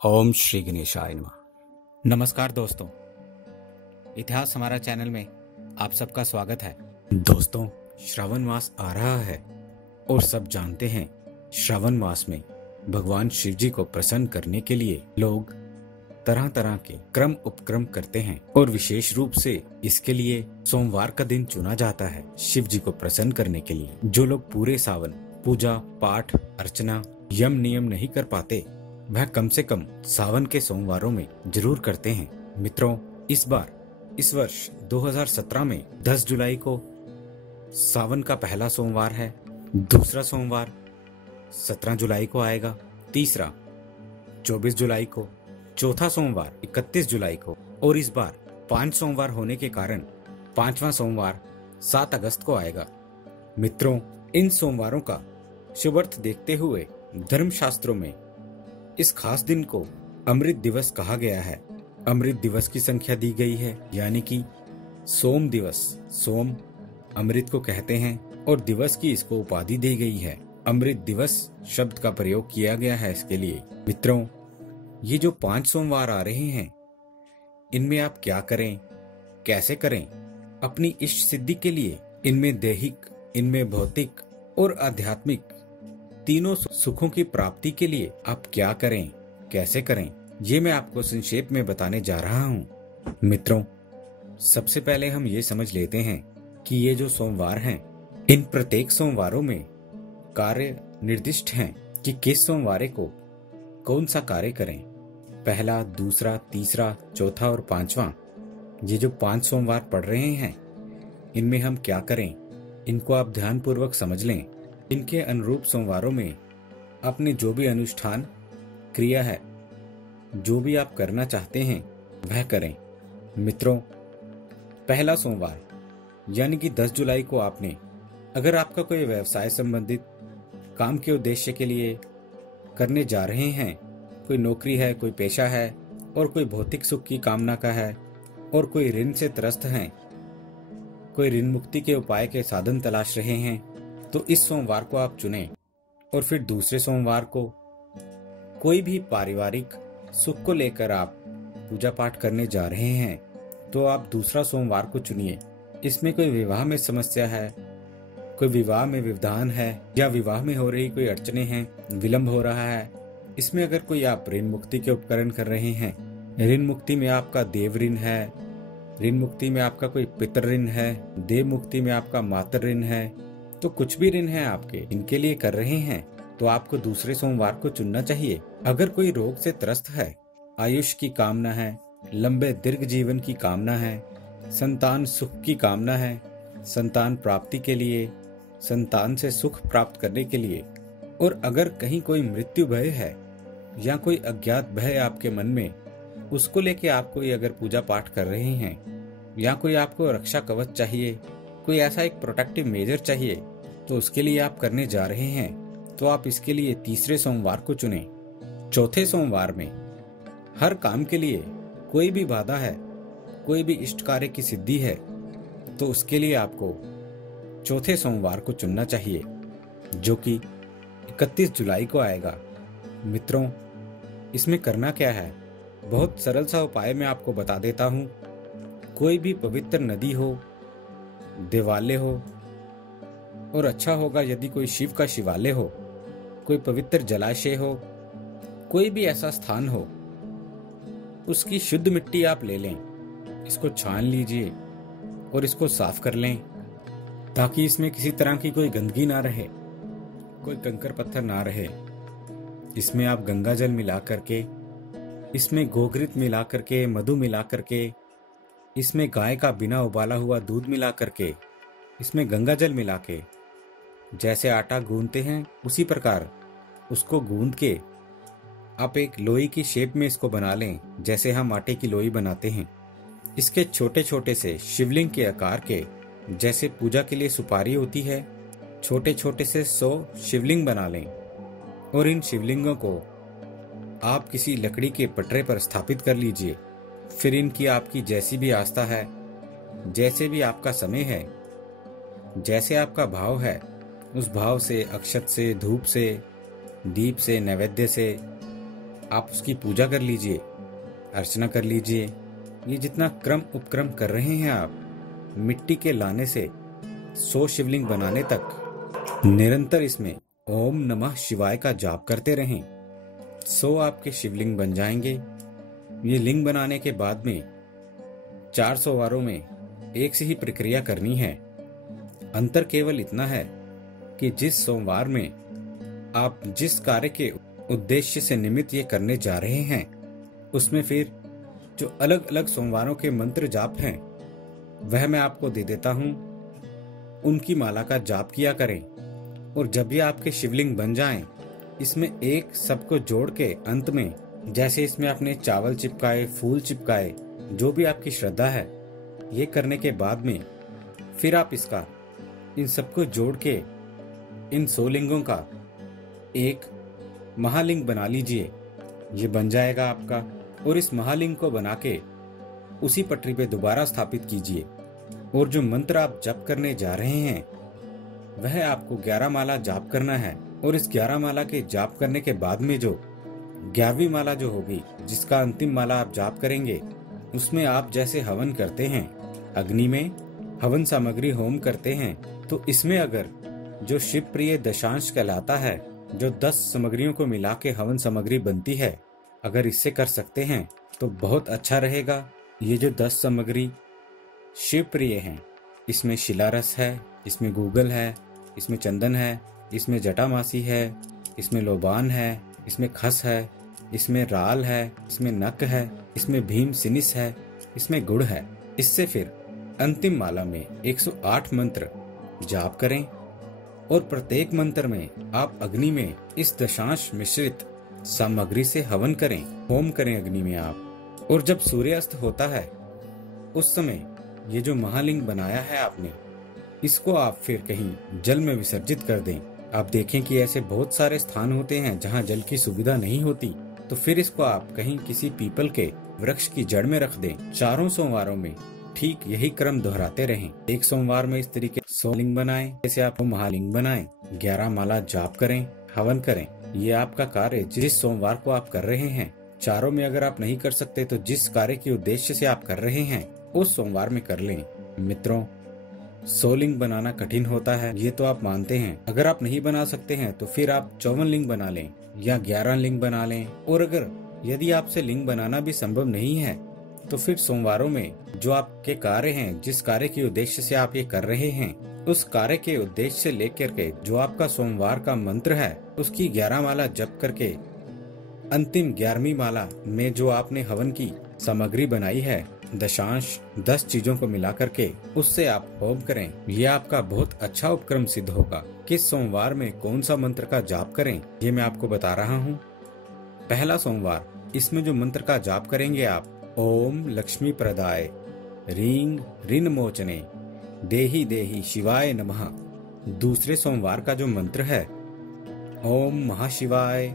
ओम श्री गणेशाय नमः। नमस्कार दोस्तों, इतिहास हमारा चैनल में आप सबका स्वागत है। दोस्तों, श्रावण मास आ रहा है और सब जानते हैं श्रावण मास में भगवान शिव जी को प्रसन्न करने के लिए लोग तरह तरह के क्रम उपक्रम करते हैं और विशेष रूप से इसके लिए सोमवार का दिन चुना जाता है शिव जी को प्रसन्न करने के लिए। जो लोग पूरे सावन पूजा पाठ अर्चना यम नियम नहीं कर पाते, वह कम से कम सावन के सोमवारों में जरूर करते हैं। मित्रों, इस वर्ष 2017 में 10 जुलाई को सावन का पहला सोमवार है, दूसरा सोमवार 17 जुलाई को आएगा, तीसरा 24 जुलाई को, चौथा सोमवार 31 जुलाई को और इस बार 5 सोमवार होने के कारण 5वां सोमवार 7 अगस्त को आएगा। मित्रों, इन सोमवारों का शुभ अर्थ देखते हुए धर्मशास्त्रों में इस खास दिन को अमृत दिवस कहा गया है। अमृत दिवस की संख्या दी गई है, यानी कि सोम दिवस। सोम अमृत को कहते हैं और दिवस की इसको उपाधि दी गई है। अमृत दिवस शब्द का प्रयोग किया गया है इसके लिए। मित्रों, ये जो 5 सोमवार आ रहे हैं, इनमें आप क्या करें, कैसे करें अपनी इष्ट सिद्धि के लिए? इनमें दैहिक, इनमें भौतिक और आध्यात्मिक तीनों सुखों की प्राप्ति के लिए आप क्या करें, कैसे करें, ये मैं आपको संक्षेप में बताने जा रहा हूँ। मित्रों, सबसे पहले हम ये समझ लेते हैं कि ये जो सोमवार हैं, इन प्रत्येक सोमवारों में कार्य निर्दिष्ट हैं कि किस सोमवार को कौन सा कार्य करें। पहला, दूसरा, तीसरा, चौथा और 5वां, ये जो 5 सोमवार पड़ रहे हैं, इनमें हम क्या करें, इनको आप ध्यान पूर्वक समझ लें। इनके अनुरूप सोमवारों में अपने जो भी अनुष्ठान क्रिया है, जो भी आप करना चाहते हैं, वह करें। मित्रों, पहला सोमवार यानी कि 10 जुलाई को आपने, अगर आपका कोई व्यवसाय संबंधित काम के उद्देश्य के लिए करने जा रहे हैं, कोई नौकरी है, कोई पेशा है और कोई भौतिक सुख की कामना का है और कोई ऋण से त्रस्त हैं, कोई ऋण मुक्ति के उपाय के साधन तलाश रहे हैं, तो इस सोमवार को आप चुनें। और फिर दूसरे सोमवार को कोई भी पारिवारिक सुख को लेकर आप पूजा पाठ करने जा रहे हैं, तो आप दूसरा सोमवार को चुनिए। इसमें कोई विवाह में समस्या है, कोई विवाह में व्यवधान है या विवाह में हो रही कोई अड़चने हैं, विलंब हो रहा है, इसमें अगर कोई आप ऋण मुक्ति के उपकरण कर रहे हैं, ऋण मुक्ति में आपका देव ऋण है, ऋण मुक्ति में आपका कोई पितर ऋण है, देव मुक्ति में आपका मातृ ऋण है, तो कुछ भी ऋण है आपके, इनके लिए कर रहे हैं, तो आपको दूसरे सोमवार को चुनना चाहिए। अगर कोई रोग से त्रस्त है, आयुष की कामना है, लंबे दीर्घ जीवन की कामना है, संतान सुख की कामना है, संतान प्राप्ति के लिए, संतान से सुख प्राप्त करने के लिए, और अगर कहीं कोई मृत्यु भय है या कोई अज्ञात भय आपके मन में, उसको लेके आप कोई अगर पूजा पाठ कर रहे हैं या कोई आपको रक्षा कवच चाहिए, कोई ऐसा एक प्रोटेक्टिव मेजर चाहिए, तो उसके लिए आप करने जा रहे हैं, तो आप इसके लिए तीसरे सोमवार को चुनें। चौथे सोमवार में हर काम के लिए कोई भी बाधा है, कोई भी इष्ट कार्य की सिद्धि है, तो उसके लिए आपको चौथे सोमवार को चुनना चाहिए, जो कि 31 जुलाई को आएगा। मित्रों, इसमें करना क्या है, बहुत सरल सा उपाय मैं आपको बता देता हूँ। कोई भी पवित्र नदी हो, देवालय हो, और अच्छा होगा यदि कोई शिव का शिवालय हो, कोई पवित्र जलाशय हो, कोई भी ऐसा स्थान हो, उसकी शुद्ध मिट्टी आप ले लें, इसको छान लीजिए और इसको साफ कर लें, ताकि इसमें किसी तरह की कोई गंदगी ना रहे, कोई कंकर पत्थर ना रहे। इसमें आप गंगा जल मिला करके, इसमें गोघृत मिला करके, मधु मिला करके, इसमें गाय का बिना उबाला हुआ दूध मिला करके, इसमें गंगा जल मिला के, जैसे आटा गूंदते हैं उसी प्रकार उसको गूंद के आप एक लोई की शेप में इसको बना लें, जैसे हम आटे की लोई बनाते हैं। इसके छोटे छोटे से शिवलिंग के आकार के, जैसे पूजा के लिए सुपारी होती है, छोटे छोटे से 100 शिवलिंग बना लें और इन शिवलिंगों को आप किसी लकड़ी के पटरे पर स्थापित कर लीजिए। फिर इनकी आपकी जैसी भी आस्था है, जैसे भी आपका समय है, जैसे आपका भाव है, उस भाव से, अक्षत से, धूप से, दीप से, नैवेद्य से आप उसकी पूजा कर लीजिए, अर्चना कर लीजिए। ये जितना क्रम उपक्रम कर रहे हैं आप, मिट्टी के लाने से 100 शिवलिंग बनाने तक निरंतर इसमें ओम नमः शिवाय का जाप करते रहें। 100 आपके शिवलिंग बन जाएंगे। ये लिंग बनाने के बाद में 4 सोमवारों में एक से ही प्रक्रिया करनी है। अंतर केवल इतना है कि जिस सोमवार में आप जिस कार्य के उद्देश्य से निमित्त ये करने जा रहे हैं, उसमें फिर जो अलग अलग सोमवारों के मंत्र जाप हैं वह मैं आपको दे देता हूं। उनकी माला का जाप किया करें और जब ये आपके शिवलिंग बन जाएं, इसमें एक सबको जोड़ के अंत में, जैसे इसमें आपने चावल चिपकाए, फूल चिपकाए, जो भी आपकी श्रद्धा है, ये करने के बाद में फिर आप इसका इन सबको जोड़ के इन 100 लिंगों का एक महालिंग बना लीजिए। ये बन जाएगा आपका। और इस महालिंग को बना के उसी पटरी पे दोबारा स्थापित कीजिए और जो मंत्र आप जप करने जा रहे हैं वह आपको 11 माला जाप करना है। और इस 11 माला के जाप करने के बाद में जो 11वीं माला जो होगी, जिसका अंतिम माला आप जाप करेंगे, उसमें आप जैसे हवन करते हैं, अग्नि में हवन सामग्री होम करते हैं, तो इसमें अगर जो शिव प्रिय दशांश कहलाता है, जो 10 सामग्रियों को मिला के हवन सामग्री बनती है, अगर इससे कर सकते हैं तो बहुत अच्छा रहेगा। ये जो 10 सामग्री शिव प्रिय हैं, इसमें शिलारस है, इसमें गूगल है, इसमें चंदन है, इसमें जटामासी है, इसमें लोबान है, इसमें खस है, इसमें राल है, इसमें नक है, इसमें भीम सिनिस है, इसमें गुड़ है। इससे फिर अंतिम माला में 108 मंत्र जाप करें और प्रत्येक मंत्र में आप अग्नि में इस दशांश मिश्रित सामग्री से हवन करें, होम करें अग्नि में आप। और जब सूर्यास्त होता है उस समय ये जो महालिंग बनाया है आपने, इसको आप फिर कहीं जल में विसर्जित कर दें। आप देखें कि ऐसे बहुत सारे स्थान होते हैं जहां जल की सुविधा नहीं होती, तो फिर इसको आप कहीं किसी पीपल के वृक्ष की जड़ में रख दें। 4 सोमवारों में ठीक यही क्रम दोहराते रहें। एक सोमवार में इस तरीके 100 लिंग बनाएं, जैसे आप महालिंग बनाएं, 11 माला जाप करें, हवन करें। ये आपका कार्य जिस सोमवार को आप कर रहे हैं, चारों में अगर आप नहीं कर सकते तो जिस कार्य के उद्देश्य से आप कर रहे हैं उस सोमवार में कर लें। मित्रों, 100 लिंग बनाना कठिन होता है, ये तो आप मानते हैं। अगर आप नहीं बना सकते हैं तो फिर आप 54 लिंग बना लें या 11 लिंग बना लें। और अगर यदि आपसे लिंग बनाना भी संभव नहीं है तो फिर सोमवारों में जो आपके कार्य हैं, जिस कार्य के उद्देश्य से आप ये कर रहे हैं, उस कार्य के उद्देश्य से लेकर के जो आपका सोमवार का मंत्र है, उसकी 11 माला जप करके अंतिम 11वीं माला में जो आपने हवन की सामग्री बनाई है, दशांश 10 चीजों को मिला करके उससे आप होम करें। यह आपका बहुत अच्छा उपक्रम सिद्ध होगा। किस सोमवार में कौन सा मंत्र का जाप करें, ये मैं आपको बता रहा हूँ। पहला सोमवार, इसमें जो मंत्र का जाप करेंगे आप, ओम लक्ष्मी प्रदाय रींग ऋण मोचने देहि देहि शिवाय नमः। दूसरे सोमवार का जो मंत्र है, ओम महाशिवाय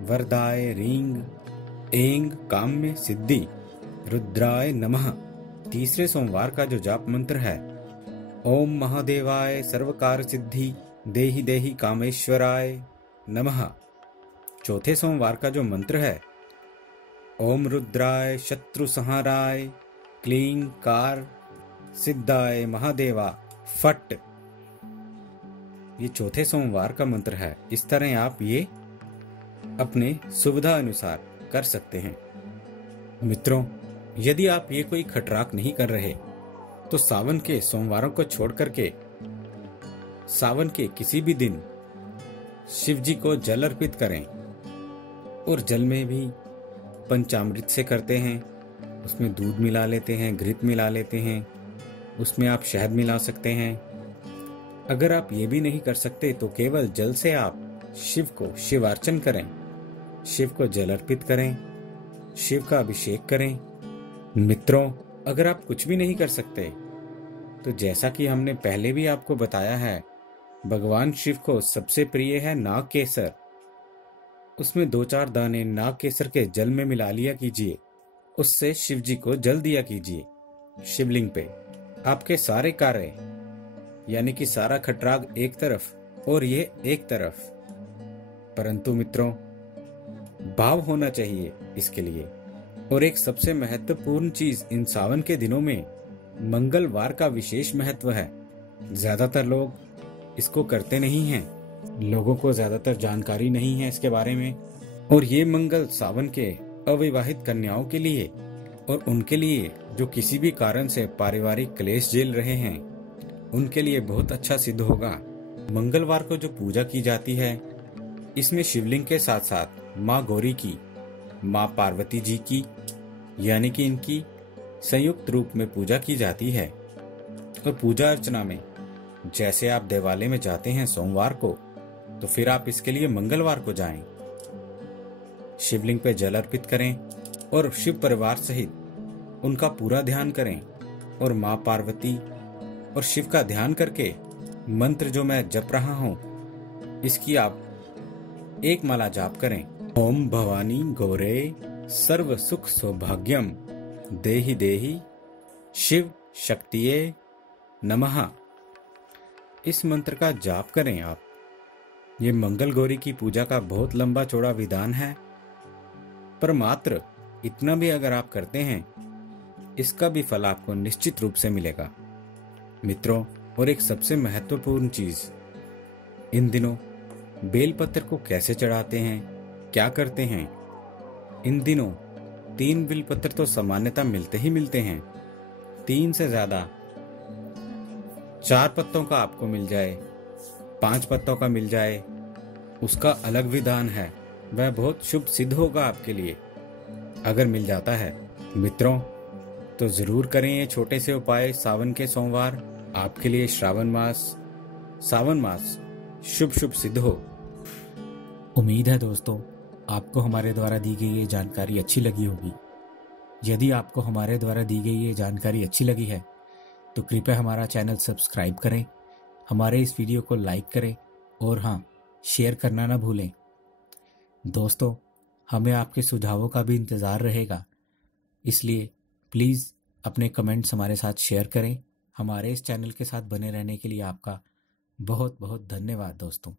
वरदाय रींग एंग काम्य सिद्धि रुद्राय नमः। तीसरे सोमवार का जो जाप मंत्र है, ओम महादेवाय सर्वकार सिद्धि देहि देहि कामेश्वराय नमः। चौथे सोमवार का जो मंत्र है, ओम रुद्राय शत्रु संहाराय क्लीं कार सिद्धाय महादेवा फट। ये चौथे सोमवार का मंत्र है। इस तरह आप ये अपने सुविधा अनुसार कर सकते हैं। मित्रों, यदि आप ये कोई खटराक नहीं कर रहे तो सावन के सोमवारों को छोड़ करके सावन के किसी भी दिन शिव जी को जल अर्पित करें। और जल में भी पंचामृत से करते हैं, उसमें दूध मिला लेते हैं, घृत मिला लेते हैं, उसमें आप शहद मिला सकते हैं। अगर आप ये भी नहीं कर सकते तो केवल जल से आप शिव को शिवार्चन करें, शिव को जल अर्पित करें, शिव का अभिषेक करें। मित्रों, अगर आप कुछ भी नहीं कर सकते तो जैसा कि हमने पहले भी आपको बताया है, भगवान शिव को सबसे प्रिय है नाग केसर। उसमें 2-4 दाने नाग केसर के जल में मिला लिया कीजिए, उससे शिव जी को जल दिया कीजिए शिवलिंग पे। आपके सारे कार्य यानी कि सारा खटराग एक तरफ और ये एक तरफ। परंतु मित्रों, भाव होना चाहिए इसके लिए। और एक सबसे महत्वपूर्ण चीज इन सावन के दिनों में मंगलवार का विशेष महत्व है। ज्यादातर लोग इसको करते नहीं हैं, लोगों को ज्यादातर जानकारी नहीं है इसके बारे में। और ये मंगल सावन के अविवाहित कन्याओं के लिए और उनके लिए जो किसी भी कारण से पारिवारिक क्लेश झेल रहे हैं, उनके लिए बहुत अच्छा सिद्ध होगा। मंगलवार को जो पूजा की जाती है, इसमें शिवलिंग के साथ साथ माँ गौरी की, माँ पार्वती जी की, यानी कि इनकी संयुक्त रूप में पूजा की जाती है। और पूजा अर्चना में जैसे आप देवालय में जाते हैं सोमवार को, तो फिर आप इसके लिए मंगलवार को जाएं। शिवलिंग पे जल अर्पित करें और शिव परिवार सहित उनका पूरा ध्यान करें। और माँ पार्वती और शिव का ध्यान करके मंत्र जो मैं जप रहा हूं, इसकी आप एक माला जाप करें। ओम भवानी गौरे सर्व सुख सौभाग्यम देहि देहि शिव शक्तिये नमः। इस मंत्र का जाप करें आप। ये मंगल गौरी की पूजा का बहुत लंबा चौड़ा विधान है, पर मात्र इतना भी अगर आप करते हैं, इसका भी फल आपको निश्चित रूप से मिलेगा मित्रों। और एक सबसे महत्वपूर्ण चीज, इन दिनों बेलपत्र को कैसे चढ़ाते हैं, क्या करते हैं। इन दिनों 3 बेलपत्र तो सामान्यतः मिलते ही मिलते हैं। 3 से ज्यादा 4 पत्तों का आपको मिल जाए, 5 पत्तों का मिल जाए, उसका अलग विधान है। वह बहुत शुभ सिद्ध होगा आपके लिए अगर मिल जाता है मित्रों। तो जरूर करें ये छोटे से उपाय सावन के सोमवार। आपके लिए सावन मास शुभ शुभ सिद्ध हो। उम्मीद है दोस्तों, आपको हमारे द्वारा दी गई ये जानकारी अच्छी लगी होगी। यदि आपको हमारे द्वारा दी गई ये जानकारी अच्छी लगी है, तो कृपया हमारा चैनल सब्सक्राइब करें, हमारे इस वीडियो को लाइक करें और हाँ, शेयर करना ना भूलें। दोस्तों, हमें आपके सुझावों का भी इंतज़ार रहेगा, इसलिए प्लीज़ अपने कमेंट्स हमारे साथ शेयर करें। हमारे इस चैनल के साथ बने रहने के लिए आपका बहुत बहुत धन्यवाद दोस्तों।